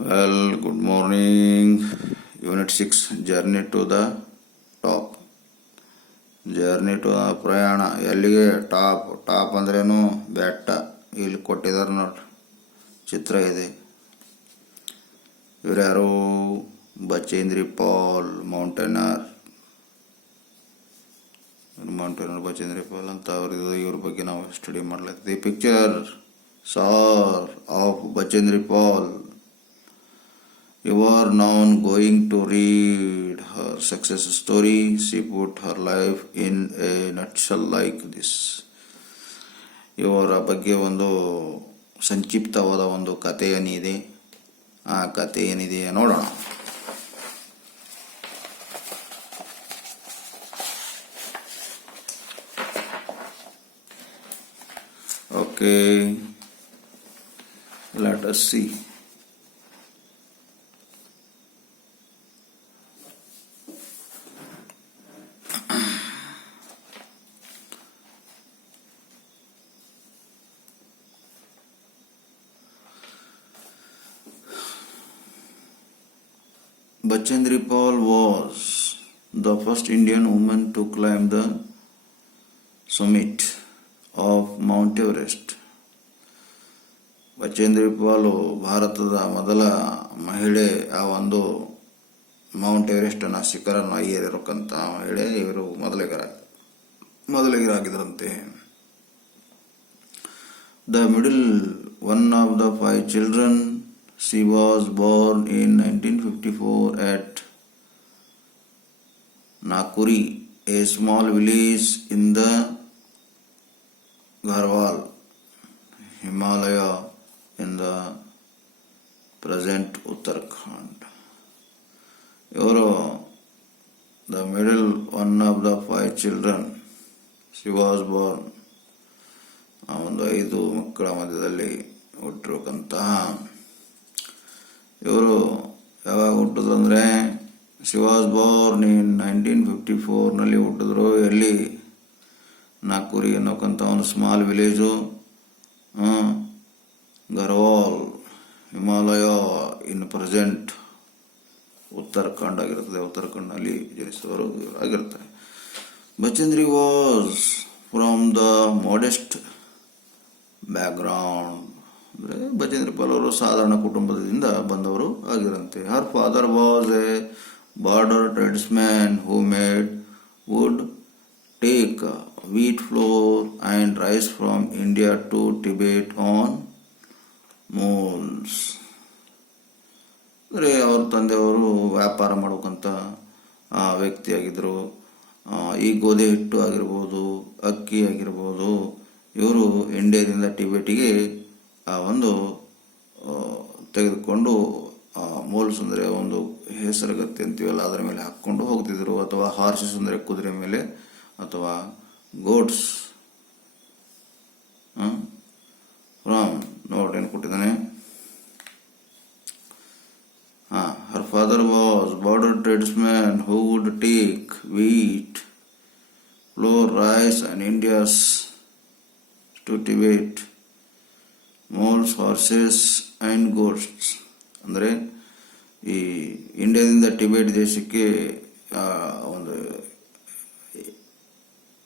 Well, good morning. Unit 6 Journey to the Top. Journey to ಪ್ರಯಾಣ ಎಲ್ಲಿಗೆ top ಅಂದ್ರೇನು ಬೆಟ್ಟ. ಇಲ್ಲಿ ಕೊಟ್ಟಿದ್ದಾರೆ ನೋಡ್ರಿ, ಚಿತ್ರ ಇದೆ. ಇವ್ರ್ಯಾರು? ಬಚೇಂದ್ರಿ ಪಾಲ್, ಮೌಂಟೇನರ್ ಬಚೇಂದ್ರಿ ಪಾಲ್ ಅಂತ ಅವ್ರದ್ದು. ಇವ್ರ ಬಗ್ಗೆ ನಾವು ಸ್ಟಡಿ ಮಾಡ್ಲತ್ತೀವಿ. Picture sir of Bachendri Pal. You are now going to read her success story. She put her life in a nutshell like this. ಇವರ ಬಗ್ಗೆ ಒಂದು ಸಂಕ್ಷಿಪ್ತವಾದ ಒಂದು ಕಥೆ ಏನಿದೆ, ಆ ಕಥೆ ಏನಿದೆ ನೋಡೋಣ. Okay, let us see. Bachendri Paul was the first Indian woman to climb the summit of Mount Everest. Bachendri ಪಾಲು ಭಾರತದ ಮೊದಲ ಮಹಿಳೆ ಆ ಒಂದು ಮೌಂಟ್ ಎವರೆಸ್ಟ್ನ ಶಿಖರನ್ನು ಏರಿರಕ್ಕಂಥ ಮಹಿಳೆ. ಇವರು ಮೊದಲಿಗರಾಗಿದ್ದರಂತೆ. The middle one of the 5 children. She was born in 1954 at Nakuri, a small village in the Garhwal Himalaya in the present Uttarakhand. The middle one of the 5 children. She was born. ಒಂದು 5 ಮಕ್ಕಳ ಮಧ್ಯದಲ್ಲಿ ಹುಟ್ಟಿರಕ್ಕಂತಹ ಇವರು ಯಾವಾಗ ಹುಟ್ಟಿದ್ರು ಅಂದರೆ, she was born in 1954 ಹುಟ್ಟಿದ್ರು. ಎಲ್ಲಿ? ನಾಗ್ಪುರಿ ಅನ್ನೋಕ್ಕಂಥ ಒಂದು small village, Garhwal, Himalaya in present Uttarakhand ಆಗಿರ್ತದೆ. ಉತ್ತರಾಖಂಡ್ನಲ್ಲಿ ಜನಿಸಿದವರು ಆಗಿರ್ತಾರೆ. Bachendri was from the modest background. ಅಂದರೆ ಬಚೇಂದ್ರಿ ಪಾಲ್ ಅವರು ಸಾಧಾರಣ ಕುಟುಂಬದಿಂದ ಬಂದವರು ಆಗಿರಂತೆ. Her father was a border tradesman who made would take wheat flour and rice from India to Tibet on mules. ಅಂದರೆ ಅವ್ರ ತಂದೆಯವರು ವ್ಯಾಪಾರ ಮಾಡ್ಬೇಕಂತ ವ್ಯಕ್ತಿಯಾಗಿದ್ದರು. ಈ ಗೋಧಿ ಹಿಟ್ಟು ಆಗಿರ್ಬೋದು, ಅಕ್ಕಿ ಆಗಿರ್ಬೋದು, ಇವರು ಇಂಡಿಯಾದಿಂದ ಟಿಬೆಟಿಗೆ ಒಂದು ತೆಗೆದುಕೊಂಡು ಮೋಲ್ಸ್ ಅಂದರೆ ಒಂದು ಹೆಸರುಗತ್ತೆ ಅಂತೀವಲ್ಲ, ಅದರ ಮೇಲೆ ಹಾಕ್ಕೊಂಡು ಹೋಗ್ತಿದ್ರು. ಅಥವಾ ಹಾರ್ಸಸ್ ಅಂದರೆ ಕುದುರೆ ಮೇಲೆ, ಅಥವಾ ಗೋಟ್ಸ್ ಫ್ರಮ್ ನೋಡೇನು ಕೊಟ್ಟಿದ್ದಾನೆ. Her father was border tradesman who would take wheat flour rice and India's to Tibet mules horses and goats. ಅಂದರೆ ಈ ಇಂಡಿಯಾದಿಂದ ಟಿಬೆಟ್ ದೇಶಕ್ಕೆ ಒಂದು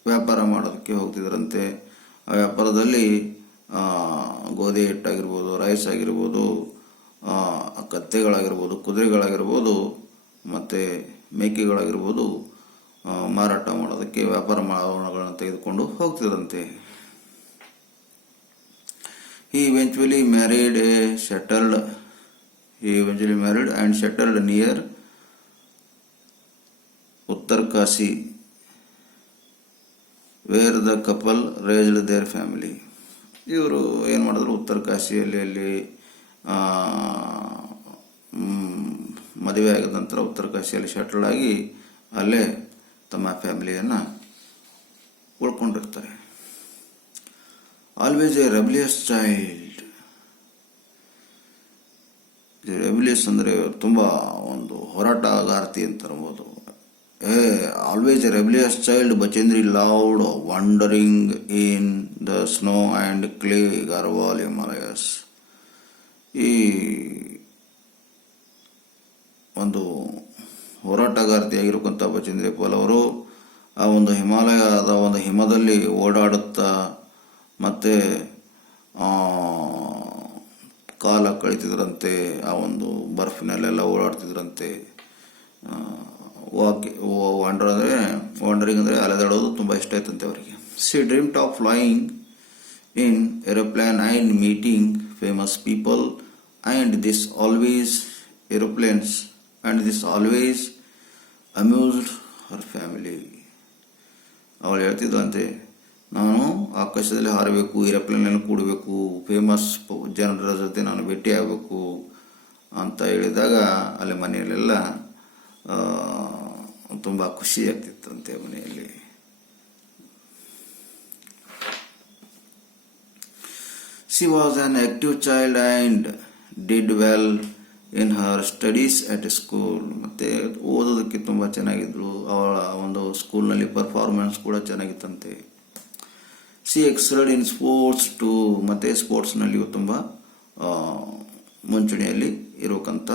ವ್ಯಾಪಾರ ಮಾಡೋದಕ್ಕೆ ಹೋಗ್ತಿದ್ರಂತೆ. ಆ ವ್ಯಾಪಾರದಲ್ಲಿ ಗೋಧಿ ಹಿಟ್ಟಾಗಿರ್ಬೋದು, ರೈಸ್ ಆಗಿರ್ಬೋದು, ಕತ್ತೆಗಳಾಗಿರ್ಬೋದು, ಕುದುರೆಗಳಾಗಿರ್ಬೋದು, ಮತ್ತು ಮೇಕೆಗಳಾಗಿರ್ಬೋದು ಮಾರಾಟ ಮಾಡೋದಕ್ಕೆ ವ್ಯಾಪಾರ ಮಾಡೋಗಳನ್ನು ತೆಗೆದುಕೊಂಡು ಹೋಗ್ತಿದ್ರಂತೆ. He eventually married and settled near Uttarkasi, where the couple raised their family. ಇವರು ಏನು ಮಾಡಿದ್ರು, ಉತ್ತರಕಾಶಿಯಲ್ಲಿ ಅಲ್ಲಿ ಮದುವೆ ಆಗಿದ ನಂತರ ಉತ್ತರಕಾಶಿಯಲ್ಲಿ ಸೆಟಲ್ ಆಗಿ ಅಲ್ಲೇ ತಮ್ಮ ಫ್ಯಾಮಿಲಿಯನ್ನು ಉಳ್ಕೊಂಡಿರ್ತಾರೆ. Always a rebellious child. Rebellious ಅಂದರೆ ತುಂಬ ಒಂದು ಹೋರಾಟಗಾರ್ತಿ ಅಂತ ಅನ್ಬೋದು. always a rebellious child, Bachendri loved wandering in the snow and clay Garhwal Himalayas. ಈ ಹೋರಾಟಗಾರ್ತಿಯಾಗಿರುವಂಥ ಬಚೇಂದ್ರಿ ಪಾಲ್ ಅವರು ಆ ಒಂದು ಹಿಮಾಲಯದ ಒಂದು ಹಿಮದಲ್ಲಿ ಓಡಾಡುತ್ತಾ ಮತ್ತು ಕಾಲ ಕಳೀತಿದ್ರಂತೆ. ಆ ಒಂದು ಬರ್ಫಿನಲ್ಲೆಲ್ಲ ಓಡಾಡ್ತಿದ್ರಂತೆ. ವಂಡರಿಂಗ್ ಅಂದರೆ ಅಲೆದಾಡೋದು ತುಂಬ ಇಷ್ಟ ಆಯ್ತಂತೆ ಅವರಿಗೆ. She dreamed of flying in aeroplane and meeting famous people and this always amused her family. ಅವಳು ಹೇಳ್ತಿದ್ದಂತೆ, ನಾನು ಆಕಾಶದಲ್ಲಿ ಹಾರಬೇಕು, ಏರೋಪ್ಲೇನಲ್ಲಿ ಕೂಡಬೇಕು, ಫೇಮಸ್ ಜನರ ಜೊತೆ ನಾನು ಭೇಟಿ ಆಗಬೇಕು ಅಂತ ಹೇಳಿದಾಗ ಅಲ್ಲಿ ಮನೆಯಲ್ಲೆಲ್ಲ ತುಂಬ ಖುಷಿ ಆಗ್ತಿತ್ತಂತೆ ಮನೆಯಲ್ಲಿ. She was an active child and did well in her studies at school. ಮತ್ತು ಓದೋದಕ್ಕೆ ತುಂಬ ಚೆನ್ನಾಗಿದ್ರು. ಅವಳ ಒಂದು ಸ್ಕೂಲ್ನಲ್ಲಿ ಪರ್ಫಾರ್ಮೆನ್ಸ್ ಕೂಡ ಚೆನ್ನಾಗಿತ್ತಂತೆ. ಸಿ ಎಕ್ಸಲ್ಡ್ ಇನ್ ಸ್ಪೋರ್ಟ್ಸ್ ಟು, ಮತ್ತು ಸ್ಪೋರ್ಟ್ಸ್ನಲ್ಲಿಯೂ ತುಂಬ ಮುಂಚೂಣಿಯಲ್ಲಿ ಇರೋಕ್ಕಂಥ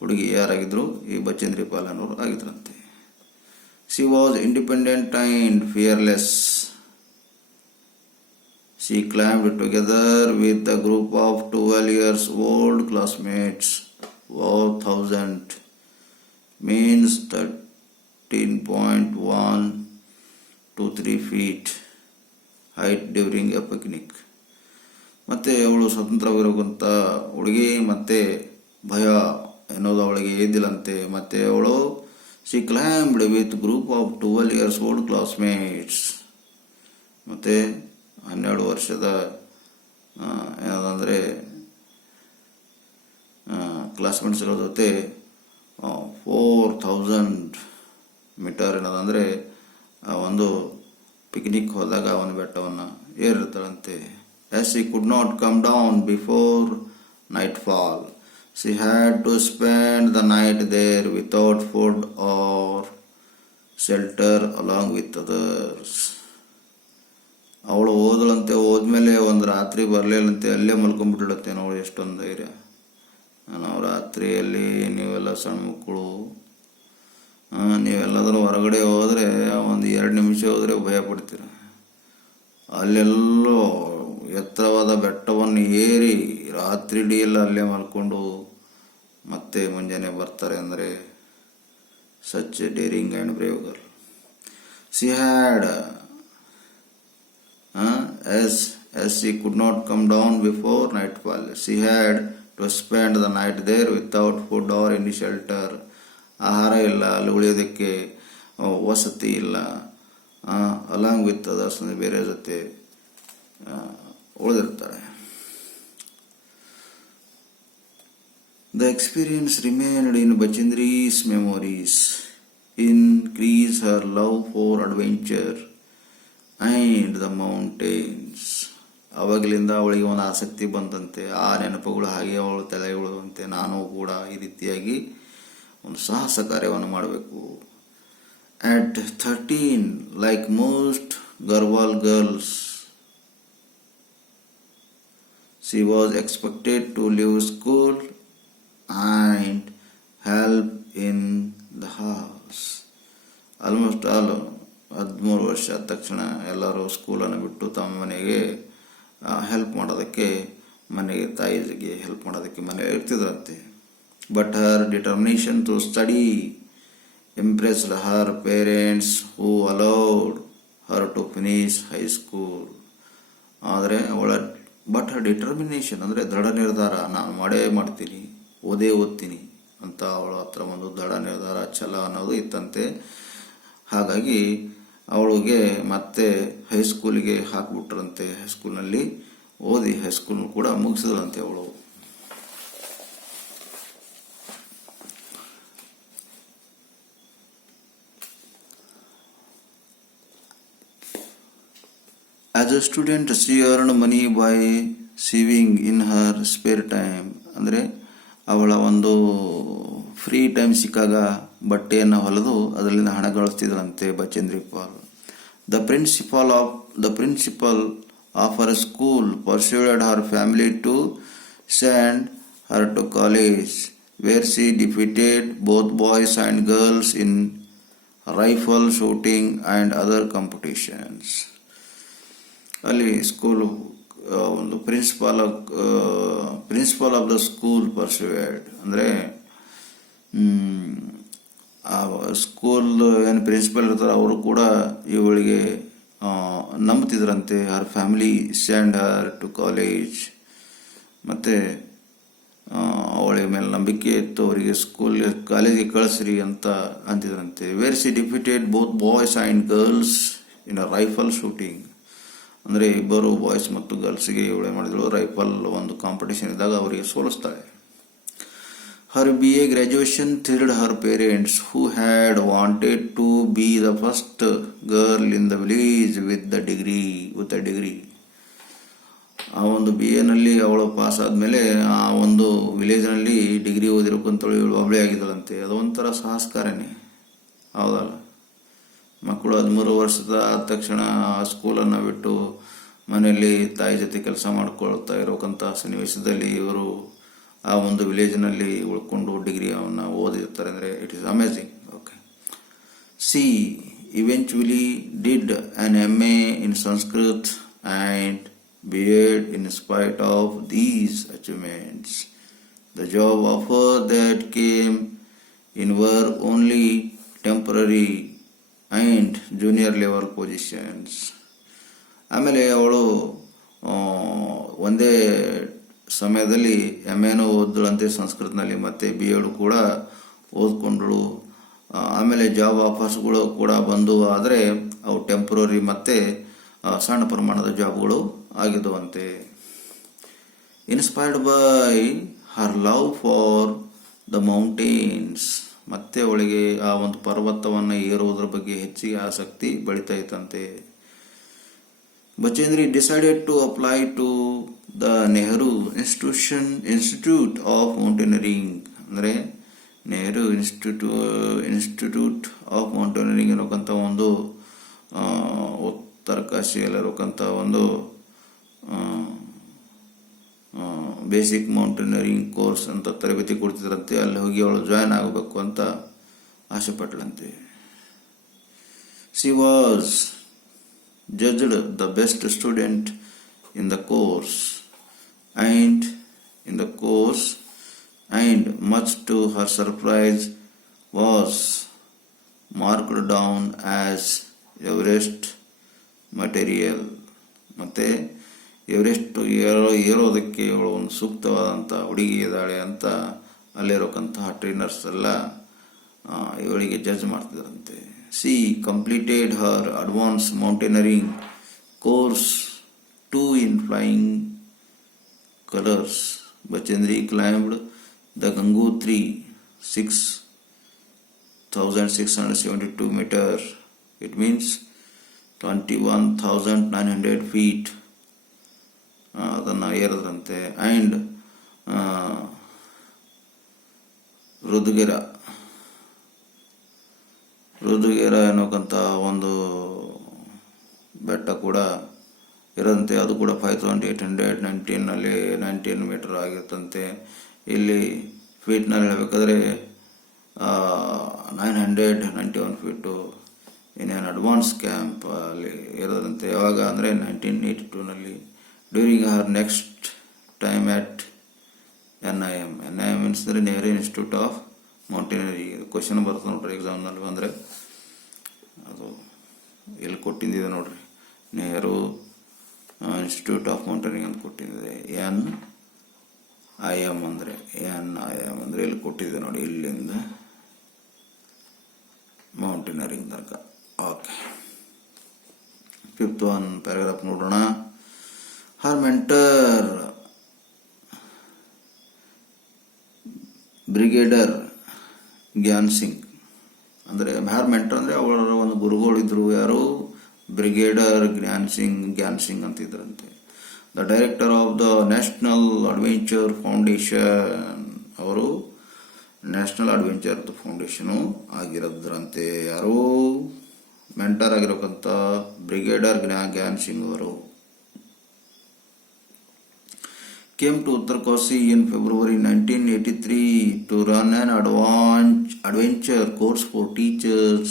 ಹುಡುಗಿ ಯಾರಾಗಿದ್ರು, ಈ ಬಚೇಂದ್ರಿ ಪಾಲ್ ಅನ್ನೋರು ಆಗಿದ್ರಂತೆ. She was independent and fearless. She climbed together with a group of 12 years old classmates. 1,000 means 13.123 feet height during a picnic. ಮತ್ತೆ ಅವಳು ಸ್ವತಂತ್ರವಾಗಿರುವಂಥ ಹುಡುಗಿ, ಮತ್ತೆ ಭಯ ಎನ್ನುವುದು ಅವಳಿಗೆ ಇದ್ದಿಲ್ಲಂತೆ. ಮತ್ತೆ ಅವಳು she climbed with group of 12 years old classmates. ಮತ್ತೆ 12 ವರ್ಷದ ಏನದಂದರೆ ಕ್ಲಾಸ್ಮೇಟ್ಸ್ಗಳ ಜೊತೆ 4,000 ಮೀಟರ್ ಏನದಂದರೆ ಒಂದು ಪಿಕ್ನಿಕ್ ಹೋದಾಗ ಒಂದು ಬೆಟ್ಟವನ್ನು ಏರಿರ್ತಾಳಂತೆ. As she could not come down before nightfall, she had to spend the night there without food or shelter along with others. ಅವಳು ಓದಳಂತೆ, ಹೋದ್ಮೇಲೆ ಒಂದು ರಾತ್ರಿ ಬರಲಿಲ್ಲಂತೆ, ಅಲ್ಲೇ ಮಲ್ಕೊಂಡ್ಬಿಟ್ಳಂತೆ. ನಾವು ಎಷ್ಟೊಂದು ಧೈರ್ಯ. ನಾವು ರಾತ್ರಿಯಲ್ಲಿ ನೀವೆಲ್ಲ ಸಣ್ಣ ಮಕ್ಕಳು, ನೀವೆಲ್ಲದರೂ ಹೊರಗಡೆ ಹೋದರೆ ಒಂದು 2 ನಿಮಿಷ ಹೋದರೆ ಭಯ ಪಡ್ತೀರ. ಅಲ್ಲೆಲ್ಲೋ ಎತ್ತರವಾದ ಬೆಟ್ಟವನ್ನು ಏರಿ ರಾತ್ರಿ ಇಡೀ ಎಲ್ಲ ಅಲ್ಲೇ ಮಲ್ಕೊಂಡು ಮತ್ತೆ ಮುಂಜಾನೆ ಬರ್ತಾರೆ ಅಂದರೆ such daring and brave girl. She had as she could not come down before nightfall, she had to spend the night there without food or any shelter. ಆಹಾರ ಇಲ್ಲ, ಅಲ್ಲಿ ಉಳಿಯೋದಕ್ಕೆ ವಸತಿ ಇಲ್ಲ. ಅಲಾಂಗ್ ವಿತ್ ಅದರ್ಸ್, ಬೇರೆ ಜೊತೆ ಉಳಿದಿರ್ತಾರೆ. The experience remained in Bachendri's memories, increased her love for adventure and the mountains. ಅವಾಗಲಿಂದ ಅವಳಿಗೆ ಒಂದು ಆಸಕ್ತಿ ಬಂದಂತೆ. ಆ ನೆನಪುಗಳು ಹಾಗೆ ಅವಳು ತಲೆಗೊಳ್ಳುವಂತೆ, ನಾನು ಕೂಡ ಈ ರೀತಿಯಾಗಿ ಒಂದು ಸಾಹಸ ಕಾರ್ಯವನ್ನು ಮಾಡಬೇಕು. At 13, like most Garhwal girls, she was expected to leave school and help in the house. Almost all 13 ವರ್ಷ ಆದ ತಕ್ಷಣ ಎಲ್ಲರೂ ಸ್ಕೂಲನ್ನು ಬಿಟ್ಟು ತಮ್ಮ ಮನೆಗೆ ಹೆಲ್ಪ್ ಮಾಡೋದಕ್ಕೆ, ಮನೆಗೆ ತಾಯಿಗೆ ಹೆಲ್ಪ್ ಮಾಡೋದಕ್ಕೆ ಮನೆಗೆ ಇರ್ತಿದ್ರಂತೆ. But her determination to study impressed her parents who allowed her to finish high school. ಆದರೆ ಅವಳ ಹರ್ ಡಿಟರ್ಮಿನೇಷನ್ ಅಂದರೆ ದೃಢ ನಿರ್ಧಾರ, ನಾನು ಮಾಡೇ ಮಾಡ್ತೀನಿ, ಓದ್ತೀನಿ ಅಂತ ಅವಳ ಹತ್ರ ಒಂದು ದೃಢ ನಿರ್ಧಾರ, ಛಲ ಅನ್ನೋದು ಇತ್ತಂತೆ. ಹಾಗಾಗಿ ಅವಳಿಗೆ ಮತ್ತೆ ಹೈಸ್ಕೂಲಿಗೆ ಹಾಕಿಬಿಟ್ರಂತೆ. ಹೈಸ್ಕೂಲ್ನಲ್ಲಿ ಓದಿ ಹೈಸ್ಕೂಲ್ ಕೂಡ ಮುಗಿಸಿದ್ರಂತೆ ಅವಳು. As a student she earn money by sewing in Har spare time. ಅಂದರೆ ಅವಳ ಒಂದು ಫ್ರೀ ಟೈಮ್ ಸಿಕ್ಕಾಗ ಬಟ್ಟೆಯನ್ನು ಹೊಲಿದು ಅದರಿಂದ ಹಣ ಗಳಿಸ್ತಿದ್ರಂತೆ Bachendri Pal. The principal of her school persuaded her family to send her to college where she defeated both boys and girls in rifle shooting and other competitions. ಅಲ್ಲಿ ಸ್ಕೂಲ್ ಒಂದು principal of the school persuade ಅಂದರೆ ಆ school ಏನು principal ಇರ್ತಾರೆ ಅವರು ಕೂಡ ಇವಳಿಗೆ ನಂಬ್ತಿದ್ರಂತೆ. Her family send her to college. ಮತ್ತು ಅವಳ ಮೇಲೆ ನಂಬಿಕೆ ಇತ್ತು, ಅವರಿಗೆ ಕಾಲೇಜಿಗೆ ಕಳಿಸ್ರಿ ಅಂತ ಅಂತಿದ್ರಂತೆ. Where she defeated both boys and girls in a rifle shooting. ಅಂದರೆ ಇಬ್ಬರು ಬಾಯ್ಸ್ ಮತ್ತು ಗರ್ಲ್ಸ್ಗೆ ಇವಳೆ ಮಾಡಿದಳು ರೈಫಲ್ ಒಂದು ಕಾಂಪಿಟೇಷನ್ ಇದ್ದಾಗ ಅವರಿಗೆ ಸೋಲಿಸ್ತಾಳೆ. ಹರ್ BA graduation thrilled her parents, who had wanted to be the first girl in the village with a degree. ಆ ಒಂದು BA ಅವಳು ಪಾಸ್ ಆದಮೇಲೆ ಆ ಒಂದು ವಿಲೇಜ್ನಲ್ಲಿ ಡಿಗ್ರಿ ಓದಿರೋಕ್ಕಂತೇಳಿ ಇವಳು ಒಬ್ಬಳೇ ಆಗಿದ್ದಳಂತೆ. ಅದು ಒಂಥರ ಸಾಹಸಕಾರನೇ ಹೌದಲ್ಲ. ಮಕ್ಕಳು 13 ವರ್ಷದ ಆದ ತಕ್ಷಣ ಆ ಸ್ಕೂಲನ್ನು ಬಿಟ್ಟು ಮನೆಯಲ್ಲಿ ತಾಯಿ ಜೊತೆ ಕೆಲಸ ಮಾಡ್ಕೊಳ್ತಾ ಇರೋಕ್ಕಂಥ ಸನ್ನಿವೇಶದಲ್ಲಿ ಇವರು ಆ ಒಂದು ವಿಲೇಜ್ನಲ್ಲಿ ಉಳ್ಕೊಂಡು ಡಿಗ್ರಿಯನ್ನು ಓದಿರ್ತಾರೆ ಅಂದರೆ it is amazing. Okay. C eventually did on MA in Sanskrit and B.Ed in spite of these achievements. The job offer that came in were only temporary and junior level positions. ಆಮೇಲೆ ಅವಳು ಒಂದೇ ಸಮಯದಲ್ಲಿ MAನೂ ಓದ್ದಳಂತೆ ಸಂಸ್ಕೃತನಲ್ಲಿ, ಮತ್ತು B.Ed ಕೂಡ ಓದ್ಕೊಂಡಳು. ಆಮೇಲೆ job ಆಫರ್ಸ್ಗಳು ಕೂಡ ಬಂದು, ಆದರೆ ಅವು ಟೆಂಪ್ರರಿ ಮತ್ತು ಸಣ್ಣ ಪ್ರಮಾಣದ ಜಾಬ್ಗಳು ಆಗಿದ್ದವಂತೆ. Inspired by her love for the mountains. ಮತ್ತೆ ಅವಳಿಗೆ ಆ ಒಂದು ಪರ್ವತವನ್ನು ಏರುವುದರ ಬಗ್ಗೆ ಹೆಚ್ಚಿಗೆ ಆಸಕ್ತಿ ಬೆಳೀತಾ ಇತ್ತಂತೆ. Bachendri decided to apply to the Nehru institute of Mountaineering. ಅಂದರೆ ನೆಹರು ಇನ್ಸ್ಟಿಟ್ಯೂಟ್ ಆಫ್ ಮೌಂಟೇನರಿಂಗ್ ಅನ್ನೋಕ್ಕಂಥ ಒಂದು ಉತ್ತರ ಕಾಶಿಯಲ್ಲಿರೋಕ್ಕಂಥ ಒಂದು ಬೇಸಿಕ್ ಮೌಂಟೇನರಿಂಗ್ ಕೋರ್ಸ್ ಅಂತ ತರಬೇತಿ ಕೊಡ್ತಿದ್ರಂತೆ. ಅಲ್ಲಿ ಹೋಗಿ ಅವಳು ಜಾಯ್ನ್ ಆಗಬೇಕು ಅಂತ ಆಸೆ ಪಟ್ಲಂತೆ. She was judged the best student in the course and much to her surprise was marked down as Everest material. ಮತ್ತು ಎವರೆಸ್ಟ್ ಏರೋದಕ್ಕೆ ಇವಳು ಒಂದು ಸೂಕ್ತವಾದಂಥ ಹುಡುಗಿ ಇದ್ದಾಳೆ ಅಂತ ಅಲ್ಲಿರೋಕ್ಕಂತಹ ಟ್ರೈನರ್ಸ್ ಎಲ್ಲ ಇವಳಿಗೆ ಜಡ್ಜ್ ಮಾಡ್ತಿದ್ರಂತೆ. She completed her advance mountaineering course 2 in flying colors. Bachendri climbed the Gangotri 6,672 meters. It means 21,900 feet. ಅದನ್ನು ಏರದಂತೆ. ಆ್ಯಂಡ್ ರುದ್ರಗಿರ ಅನ್ನೋಕ್ಕಂಥ ಒಂದು ಬೆಟ್ಟ ಕೂಡ ಇರೋದಂತೆ. ಅದು ಕೂಡ 5,819 ಮೀಟರ್ ಆಗಿರ್ತಂತೆ. ಇಲ್ಲಿ ಫೀಟ್ನಲ್ಲಿ ಹೇಳಬೇಕಾದ್ರೆ 991 ಫೀಟು ಇನ್ನೇನು ಅಡ್ವಾನ್ಸ್ ಕ್ಯಾಂಪ್ ಅಲ್ಲಿ ಇರೋದಂತೆ. ಯಾವಾಗ ಅಂದರೆ 1982 during her next time at NIM means ಅಂದರೆ Nehru institute of mountaineering. Question ಬರ್ತದೆ ನೋಡ್ರಿ ಎಕ್ಸಾಮ್ನಲ್ಲಿ ಬಂದರೆ. ಅದು ಎಲ್ಲಿ ಕೊಟ್ಟಿದ್ದಿದೆ ನೋಡ್ರಿ, ನೆಹರು ಇನ್ಸ್ಟಿಟ್ಯೂಟ್ ಆಫ್ ಮೌಂಟೇನಿಂಗ್ ಅಂತ ಕೊಟ್ಟಿದೆ. NIM ಅಂದರೆ ಇಲ್ಲಿ ಕೊಟ್ಟಿದೆ ನೋಡಿ, ಇಲ್ಲಿಂದ ಮೌಂಟೇನರಿಂಗ್ ತನಕ. ಓಕೆ, 5th one ಪ್ಯಾರಾಗ್ರಾಫ್ ನೋಡೋಣ. Her mentor brigadier Gyan Singh. ಅಂದರೆ ಹರ್ ಮೆಂಟರ್ ಅಂದರೆ ಅವರ ಒಂದು ಗುರುಗಳಿದ್ರು. ಯಾರು? ಬ್ರಿಗೇಡರ್ ಜ್ಞಾನ್ ಸಿಂಗ್ ಅಂತಿದ್ರಂತೆ. The director of the national adventure foundation. ಅವರು ನ್ಯಾಷನಲ್ ಅಡ್ವೆಂಚರ್ ಫೌಂಡೇಶನು ಆಗಿರೋದ್ರಂತೆ. ಯಾರು? ಮೆಂಟರ್ ಆಗಿರೋಕ್ಕಂಥ ಬ್ರಿಗೇಡರ್ ಜ್ಞಾನ್ ಸಿಂಗ್ ಅವರು. Came to Uttarkashi in February 1983 to run run an adventure course for teachers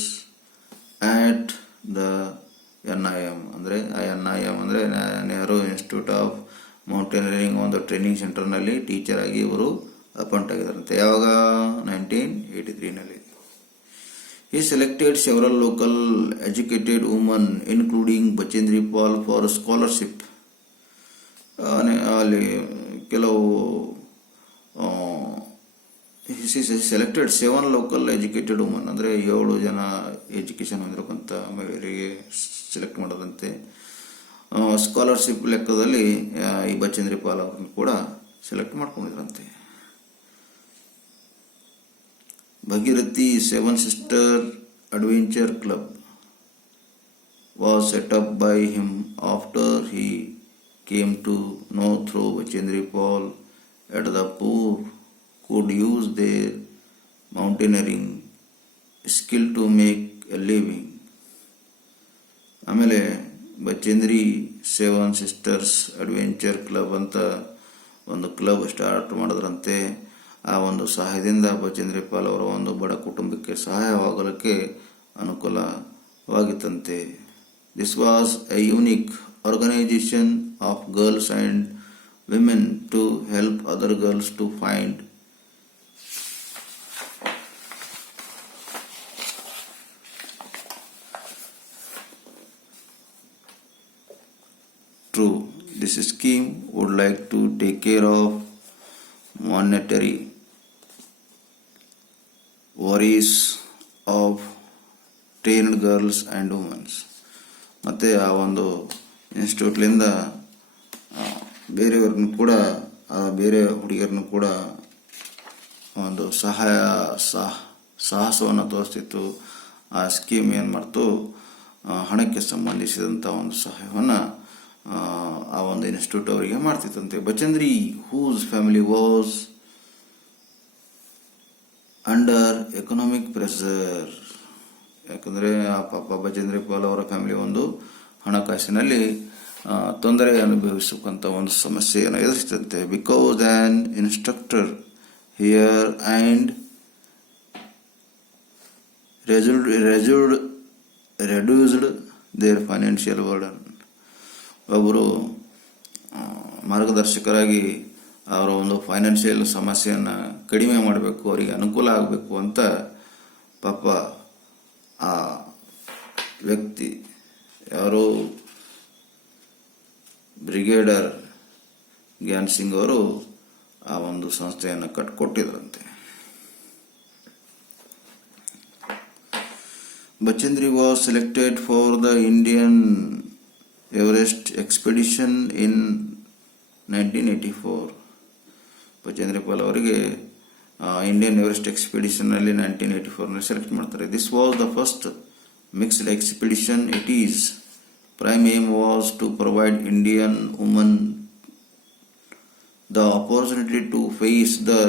at the NIM. ಅಂದರೆ NIM ಅಂದರೆ ನೆಹರು ಇನ್ಸ್ಟಿಟ್ಯೂಟ್ ಆಫ್ ಮೌಂಟೇನರಿಂಗ್ ಒಂದು training ಸೆಂಟರ್ನಲ್ಲಿ teacher ಆಗಿ ಇವರು ಅಪಾಯಿಂಟ್ ಆಗಿದ್ದಾರಂತೆ. ಯಾವಾಗ? 1983ನಲ್ಲಿ. He selected several local educated women including Bachendri Pal for scholarship. ಅಲ್ಲಿ ಕೆಲವು selected 7 local educated woman ಅಂದರೆ 7 ಜನ ಎಜುಕೇಷನ್ ಹೊಂದಿರಕ್ಕಂಥ ಮಹಿಳೆಯರಿಗೆ ಸೆಲೆಕ್ಟ್ ಮಾಡೋದಂತೆ. ಸ್ಕಾಲರ್ಶಿಪ್ ಲೆಕ್ಕದಲ್ಲಿ ಈ ಬಚೇಂದ್ರಿ ಪಾಲ್ ಅವರನ್ನು ಕೂಡ select ಮಾಡ್ಕೊಂಡಿದ್ರಂತೆ. Bhagirathi Seven Sister Adventure Club was set up by him after he came to know through Bachendri Paul that the poor could use their mountaineering skill to make a living. ಆಮೇಲೆ Bachendri seven sisters adventure club ಅಂತ ಒಂದು club start ಮಾಡಿದ್ರಂತೆ. ಆ ಒಂದು ಸಹಾಯದಿಂದ ಬಚೇಂದ್ರಿ ಪಾಲ್ ಅವರ ಒಂದು ಬಡ ಕುಟುಂಬಕ್ಕೆ ಸಹಾಯವಾಗಲಿಕ್ಕೆ ಅನುಕೂಲವಾಗಿತ್ತಂತೆ. This was a unique organisation of girls and women to help other girls to find true. This scheme would like to take care of monetary worries of trained girls and women. ಮತ್ತು ಆ ಒಂದು ಇನ್ಸ್ಟಿಟ್ಯೂಟ್ಲಿಂದ ಬೇರೆಯವ್ರನ್ನ ಕೂಡ ಬೇರೆ ಹುಡುಗಿಯರನ್ನು ಕೂಡ ಒಂದು ಸಾಹಸವನ್ನು ತೋರಿಸ್ತಿತ್ತು. ಆ scheme ಏನು ಮಾಡ್ತು, ಹಣಕ್ಕೆ ಸಂಬಂಧಿಸಿದಂಥ ಒಂದು ಸಹಾಯವನ್ನು ಆ ಒಂದು ಇನ್ಸ್ಟಿಟ್ಯೂಟ್ ಅವರಿಗೆ ಮಾಡ್ತಿತ್ತಂತೆ. Bachendri whose family was under economic pressure. ಯಾಕಂದರೆ ಆ ಪಾಪ ಬಚೇಂದ್ರಿ ಪಾಲ್ ಅವರ ಫ್ಯಾಮಿಲಿ ಒಂದು ಹಣಕಾಸಿನಲ್ಲಿ ತೊಂದರೆ ಅನುಭವಿಸಕ್ಕಂಥ ಒಂದು ಸಮಸ್ಯೆಯನ್ನು ಎದುರಿಸ್ತಂತೆ. Because an instructor here and reduced their financial burden. ಒಬ್ಬರು ಮಾರ್ಗದರ್ಶಕರಾಗಿ ಅವರ ಒಂದು ಫೈನಾನ್ಷಿಯಲ್ ಸಮಸ್ಯೆಯನ್ನು ಕಡಿಮೆ ಮಾಡಬೇಕು, ಅವರಿಗೆ ಅನುಕೂಲ ಆಗಬೇಕು ಅಂತ ಪಾಪ ಆ ವ್ಯಕ್ತಿ ಯಾರು ಬ್ರಿಗೇಡರ್ ಜ್ಞಾನ್ ಸಿಂಗ್ ಅವರು ಆ ಒಂದು ಸಂಸ್ಥೆಯನ್ನು ಕಟ್ಟಿಕೊಟ್ಟಿದ್ರಂತೆ. Bachendri was selected for the Indian Everest expedition in 1984. Bachendri Pal ಅವರಿಗೆ ಇಂಡಿಯನ್ ಎವರೆಸ್ಟ್ ಎಕ್ಸ್ಪೆಡಿಷನ್ನಲ್ಲಿ 1984ನಲ್ಲಿ ಸೆಲೆಕ್ಟ್ ಮಾಡ್ತಾರೆ. This was the first mixed expedition. It is prime aim was to provide Indian women the opportunity to face the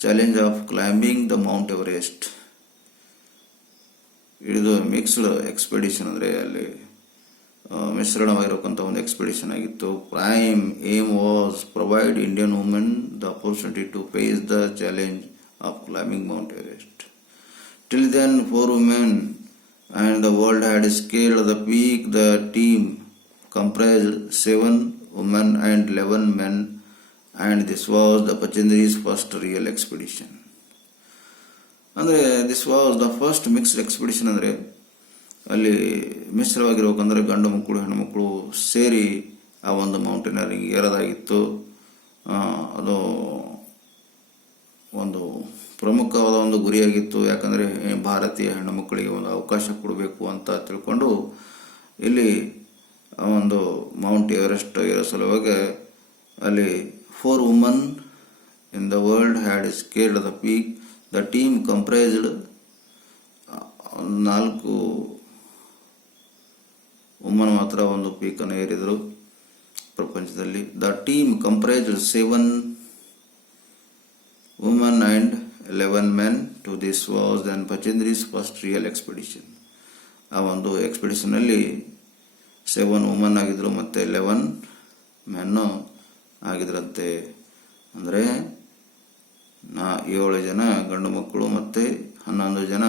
challenge of climbing the Mount Everest. ಇದು mixed expedition ಅಂದರೆ ಅಲ್ಲಿ ಮಿಶ್ರಣವಾಗಿರತಕ್ಕಂಥ ಒಂದು expedition ಆಗಿತ್ತು. Prime aim was provide Indian women the opportunity to face the challenge of climbing Mount Everest. Till then 4 women and the world had scaled the peak. The team comprised 7 women and 11 men, and this was the Bachendri's first real expedition. ಅಂದರೆ this was the first mixed expedition. ಅಂದರೆ ಅಲ್ಲಿ ಮಿಶ್ರವಾಗಿರ್ಬೇಕಂದ್ರೆ ಗಂಡು ಮಕ್ಕಳು ಹೆಣ್ಣು ಮಕ್ಕಳು ಸೇರಿ ಆ ಒಂದು ಮೌಂಟೇನರಿಂಗ್ ಏರೋದಾಗಿತ್ತು. ಅದು ಒಂದು ಪ್ರಮುಖವಾದ ಒಂದು ಗುರಿಯಾಗಿತ್ತು. ಯಾಕಂದರೆ ಭಾರತೀಯ ಹೆಣ್ಣು ಮಕ್ಕಳಿಗೆ ಒಂದು ಅವಕಾಶ ಕೊಡಬೇಕು ಅಂತ ತಿಳ್ಕೊಂಡು ಇಲ್ಲಿ ಒಂದು ಮೌಂಟ್ ಎವರೆಸ್ಟ್ ಏರೋ ಸಲುವಾಗಿ ಅಲ್ಲಿ 4 women in the world had scaled the peak. The team comprised 4 women ಮಾತ್ರ ಒಂದು ಪೀಕನ್ನು ಏರಿದರು ಪ್ರಪಂಚದಲ್ಲಿ. The team comprised 7 women and 11 men. To this was then Bachendri's first real expedition. ಆ ಒಂದು ಎಕ್ಸ್ಪಿಡಿಷನಲ್ಲಿ 7 women ಆಗಿದ್ರು ಮತ್ತು 11 men ಆಗಿದ್ರಂತೆ. ಅಂದರೆ 7 ಜನ ಗಂಡು ಮಕ್ಕಳು ಮತ್ತು 11 ಜನ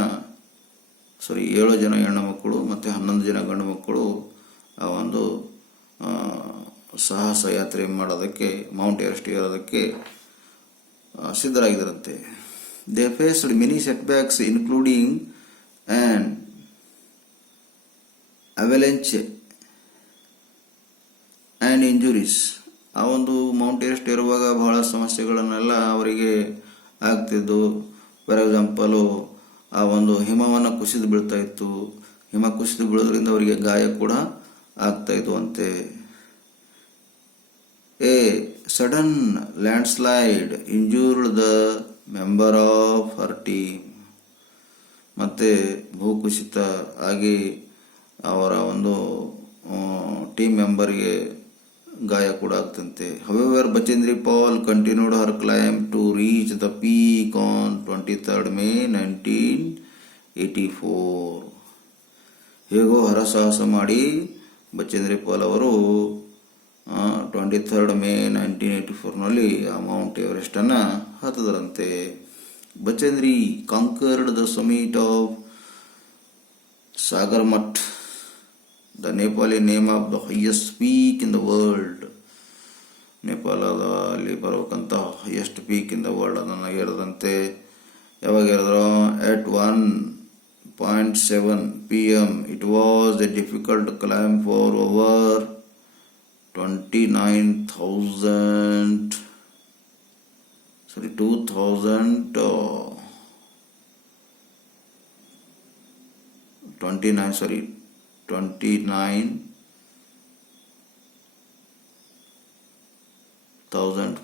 7 ಜನ ಹೆಣ್ಣು ಮಕ್ಕಳು ಮತ್ತು 11 ಜನ ಗಂಡು ಮಕ್ಕಳು ಆ ಒಂದು ಸಾಹಸ ಯಾತ್ರೆ ಮಾಡೋದಕ್ಕೆ, ಮೌಂಟ್ ಎವರೆಸ್ಟ್ ಏರೋದಕ್ಕೆ ಸಿದ್ಧರಾಗಿದ್ದರಂತೆ. They faced many setbacks including an avalanche and injuries. ಆ ಒಂದು ಮೌಂಟ್ ಎವರೆಸ್ಟ್ ಏರುವಾಗ ಬಹಳ ಸಮಸ್ಯೆಗಳನ್ನೆಲ್ಲ ಅವರಿಗೆ ಆಗ್ತಿದ್ದು. ಫಾರ್ ಎಕ್ಸಾಂಪಲು, ಆ ಒಂದು ಹಿಮವನ್ನು ಕುಸಿದು ಬೀಳ್ತಾ ಇತ್ತು. ಹಿಮ ಕುಸಿದು ಬೀಳೋದ್ರಿಂದ ಅವರಿಗೆ ಗಾಯ ಕೂಡ ಆಗ್ತಾ ಇತ್ತು ಅಂತೆ. A sudden landslide injured the member of her team. ಮತ್ತು ಭೂಕುಸಿತ ಆಗಿ ಅವರ ಒಂದು ಟೀಮ್ ಮೆಂಬರ್ಗೆ ಗಾಯ ಕೂಡ ಆಗ್ತಂತೆ. However Bachendri Pal continued her climb to reach the peak on 23rd May 1984. ಹೇಗೋ ಹರಸಾಹಸ ಮಾಡಿ ಬಚೇಂದ್ರಿ ಪಾಲ್ ಅವರು 23rd May 1984ನಲ್ಲಿ ಆ ಮೌಂಟ್ ಎವರೆಸ್ಟನ್ನು ಹತ್ತಿದರಂತೆ. Bachendri conquered the summit of Sagarmatha, the Nepali name of the highest peak in the world. ನೇಪಾಳದಲ್ಲಿ ಬರಬೇಕಂತ highest peak in the world ಅದನ್ನು ಏರದಂತೆ. ಯಾವಾಗ ಏರಿದ್ರು? at 1:07 PM. It was a difficult climb for over 29,000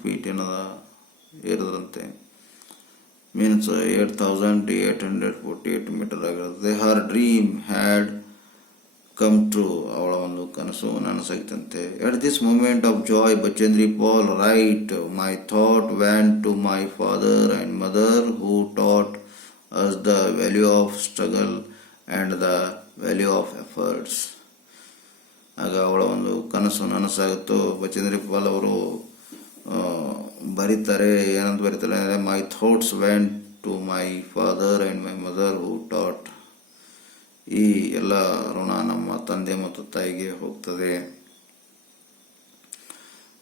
feet ಏನದ ಏರದಂತೆ. ಮೀನ್ಸ್ 8,848 ಮೀಟರ್ ಆಗಿರುತ್ತೆ. Her dream had come true. ಅವಳ ಒಂದು ಕನಸು ನನಸಾಗಿತ್ತಂತೆ. At this moment of joy Bachendri Pal write, my thought went to my father and mother who taught us the value of struggle and the value of efforts. ಆಗ ಅವಳ ಒಂದು ಕನಸು ನನಸಾಗುತ್ತೋ ಬಚೇಂದ್ರಿ ಪಾಲ್ ಅವರು ಬರೀತಾರೆ. ಏನಂತ ಬರೀತಾರೆ ಅಂದರೆ, my thoughts went to my father and my mother who taught. ಈ ಎಲ್ಲ ಋಣ ನಮ್ಮ ತಂದೆ ಮತ್ತು ತಾಯಿಗೆ ಹೋಗ್ತದೆ.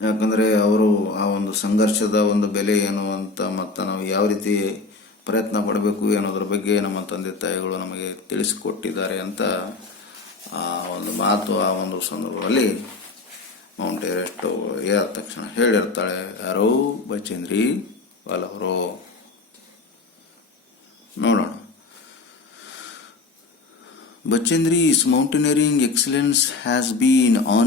ಯಾಕಂದರೆ ಅವರು ಆ ಒಂದು ಸಂಘರ್ಷದ ಒಂದು ಬೆಲೆ ಏನು ಅಂತ, ಮತ್ತು ನಾವು ಯಾವ ರೀತಿ ಪ್ರಯತ್ನ ಪಡಬೇಕು ಅನ್ನೋದ್ರ ಬಗ್ಗೆ ನಮ್ಮ ತಂದೆ ತಾಯಿಗಳು ನಮಗೆ ತಿಳಿಸಿಕೊಟ್ಟಿದ್ದಾರೆ ಅಂತ ಆ ಒಂದು ಮಾತು ಆ ಒಂದು ಸಂದರ್ಭದಲ್ಲಿ ಮೌಂಟ್ ಎವರೆಸ್ಟ್ ಏರಿದ ತಕ್ಷಣ ಹೇಳಿರ್ತಾಳೆ. ಯಾರೋ ಬಚೇಂದ್ರಿ ಪಾಲ್ ಅವರು. ನೋಡೋಣ. Bachendri's mountaineering excellence has been on